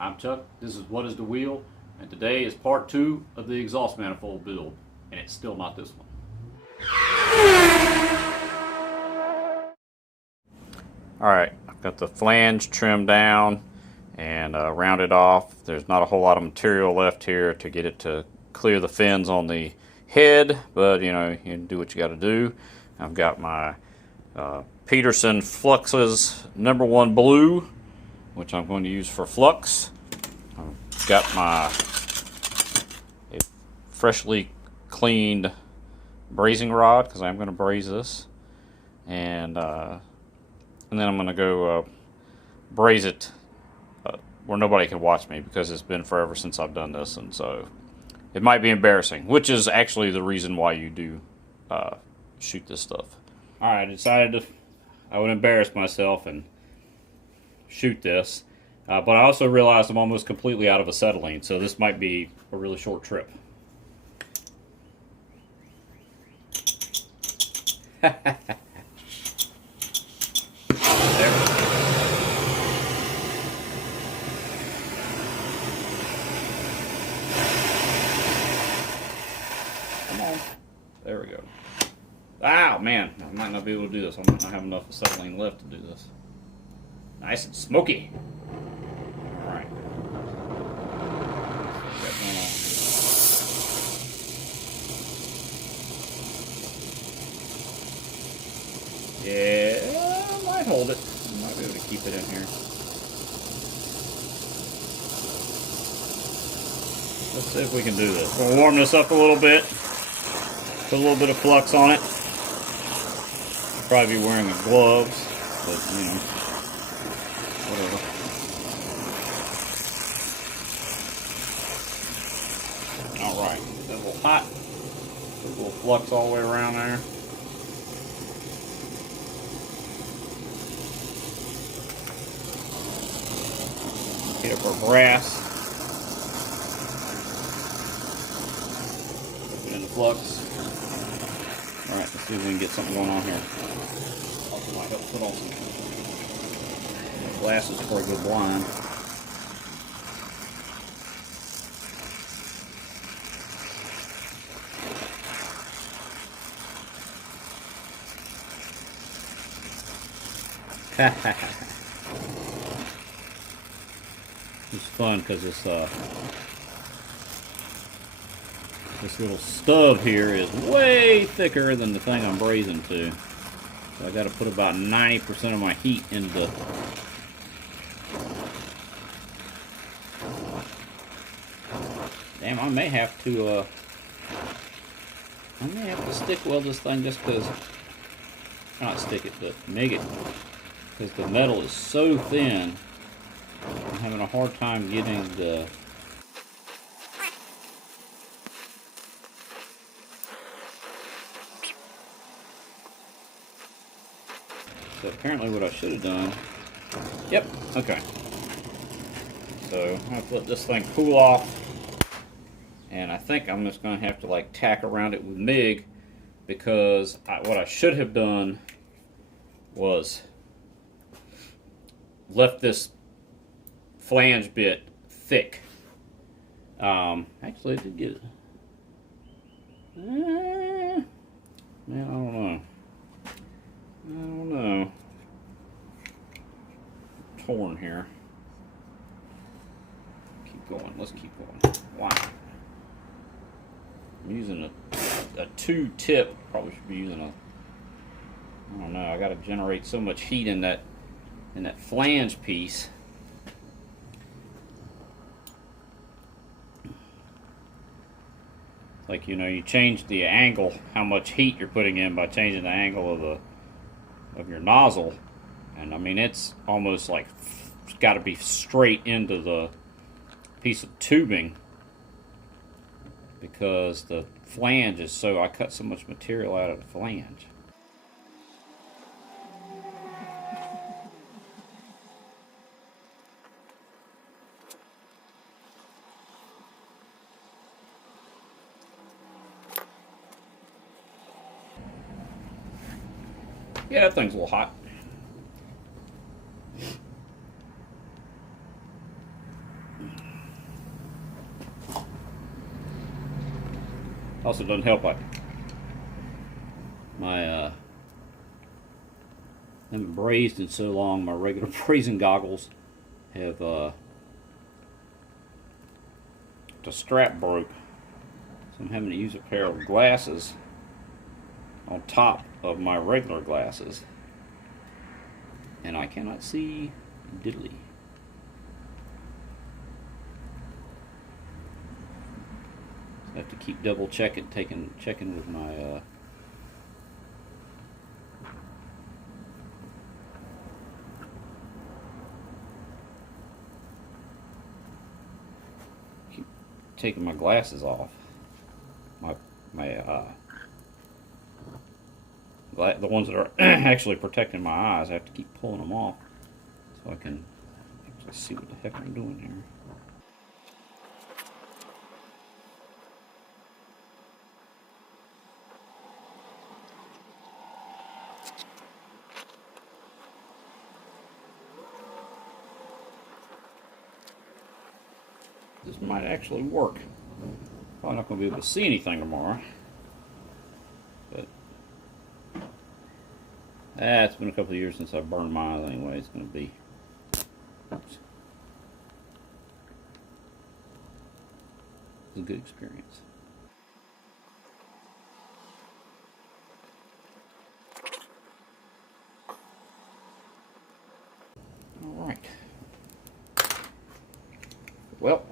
I'm Chuck, this is What is the Wheel, and today is part 2 of the exhaust manifold build, and it's still not this one. Alright, I've got the flange trimmed down and rounded off. There's not a whole lot of material left here to get it to clear the fins on the head, but you know, you do what you got to do. I've got my Peterson Fluxes #1 blue, which I'm going to use for flux. I've got my freshly cleaned brazing rod, because I'm going to braze this, and then I'm going to go braze it where nobody can watch me, because it's been forever since I've done this, and so it might be embarrassing, which is actually the reason why you do shoot this stuff. Alright, I decided I would embarrass myself and shoot this, but I also realized I'm almost completely out of acetylene, so this might be a really short trip. There. Come on. There we go. Ah, man, I might not be able to do this. I might not have enough acetylene left to do this. Nice and smoky. Alright. Yeah, I might hold it. I might be able to keep it in here. Let's see if we can do this. We'll warm this up a little bit. Put a little bit of flux on it. I'll probably be wearing the gloves, but you know, whatever. Alright, that's a little hot. Put a little flux all the way around there. Heat up our brass. Put it in the flux. Alright, let's see if we can get something going on here. Also might help put on some glasses for a good blind. It's fun because this little stub here is way thicker than the thing I'm brazing to. So I got to put about 90% of my heat into. Damn, I may have to stick weld this thing just because. Not stick it, but make it, because the metal is so thin. I'm having a hard time getting the so apparently what I should have done. Yep, okay. So I'm gonna let this thing cool off, and I think I'm just gonna have to like tack around it with MIG, because what I should have done was left this flange bit thick. Actually, I did get it. Man, I don't know. Torn here. Keep going. Let's keep going. Wow. I'm using a 2-tip. Probably should be using a. I don't know. I got to generate so much heat in that flange piece. Like, you know, you change the angle, how much heat you're putting in by changing the angle of your nozzle, and I mean it's almost like it's got to be straight into the piece of tubing, because the flange is so, I cut so much material out of the flange. Yeah, that thing's a little hot. Also doesn't help like my haven't brazed in so long. My regular brazing goggles have the strap broke, so I'm having to use a pair of glasses on top of my regular glasses, and I cannot see diddly. I have to keep double checking with my keep taking my glasses off. The ones that are actually protecting my eyes, I have to keep pulling them off so I can actually see what the heck I'm doing here. This might actually work. Probably not going to be able to see anything tomorrow. But it's been a couple of years since I've burned my eyes anyway. It's going to be... Oops. It's a good experience. Alright. Well,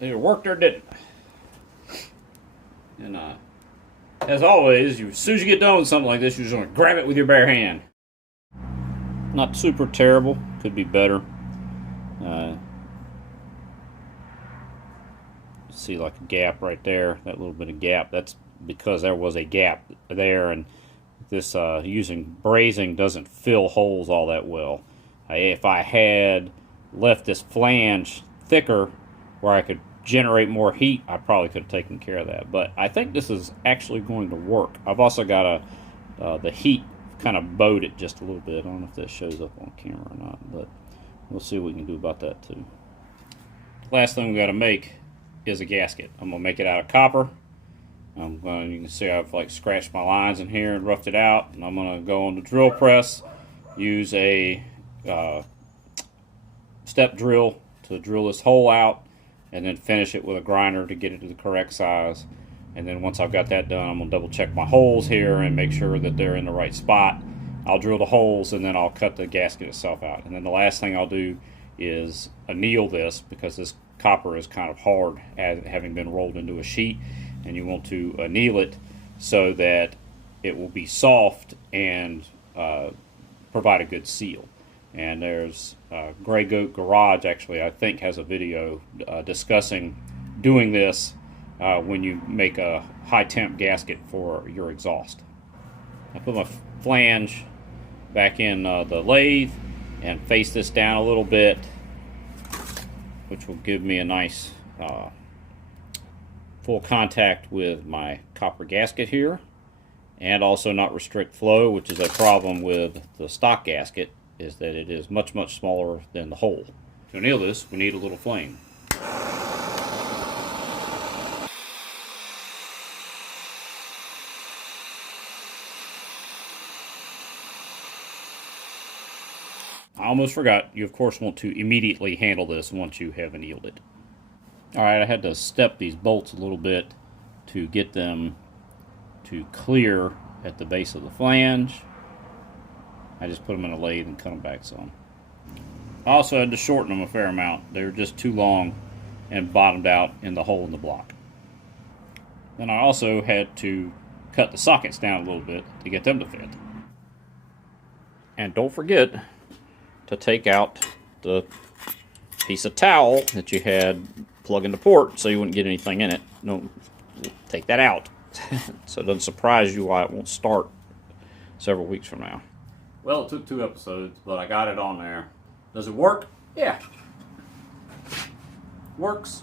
it worked or didn't. And as always, as soon as you get done with something like this, you're just going to grab it with your bare hand. Not super terrible. Could be better. See like a gap right there. That little bit of gap. That's because there was a gap there, and this using brazing doesn't fill holes all that well. If I had left this flange thicker where I could generate more heat, I probably could have taken care of that. But I think this is actually going to work. I've also got the heat kind of bowed it just a little bit. I don't know if that shows up on camera or not, but we'll see what we can do about that too. Last thing we got to make is a gasket. I'm going to make it out of copper. You can see I've like scratched my lines in here and roughed it out, and I'm going to go on the drill press, use a step drill to drill this hole out, and then finish it with a grinder to get it to the correct size. And then once I've got that done, I'm going to double check my holes here and make sure that they're in the right spot. I'll drill the holes, and then I'll cut the gasket itself out. And then the last thing I'll do is anneal this, because this copper is kind of hard, having been rolled into a sheet, and you want to anneal it so that it will be soft and provide a good seal. And there's Gray Goat Garage, actually, I think, has a video discussing doing this when you make a high temp gasket for your exhaust. I put my flange back in the lathe and face this down a little bit, which will give me a nice full contact with my copper gasket here, and also not restrict flow, which is a problem with the stock gasket, is that it is much, much smaller than the hole. To anneal this, we need a little flame. I almost forgot, you of course want to immediately handle this once you have annealed it. Alright, I had to step these bolts a little bit to get them to clear at the base of the flange. I just put them in a lathe and cut them back some. I also had to shorten them a fair amount. They were just too long and bottomed out in the hole in the block. Then I also had to cut the sockets down a little bit to get them to fit. And don't forget to take out the piece of towel that you had plug into port so you wouldn't get anything in it. No, take that out so it doesn't surprise you why it won't start several weeks from now. Well, it took 2 episodes, but I got it on there. Does it work? Yeah. Works.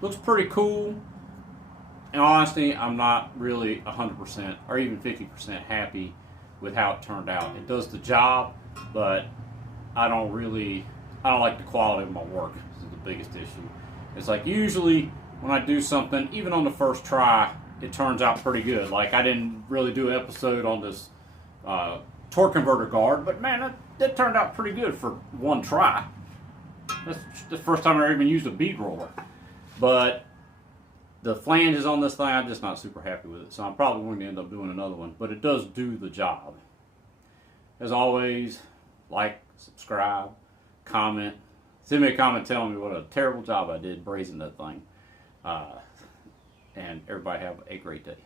Looks pretty cool. And honestly, I'm not really 100% or even 50% happy with how it turned out. It does the job, but I don't I don't like the quality of my work. This is the biggest issue. It's like usually when I do something, even on the first try, it turns out pretty good. Like I didn't really do an episode on this torque converter guard, but man, that turned out pretty good for one try. That's the first time I even used a bead roller. But the flanges on this thing, I'm just not super happy with it. So I'm probably going to end up doing another one. But it does do the job. As always, like, subscribe, comment. Send me a comment telling me what a terrible job I did brazing that thing. And everybody have a great day.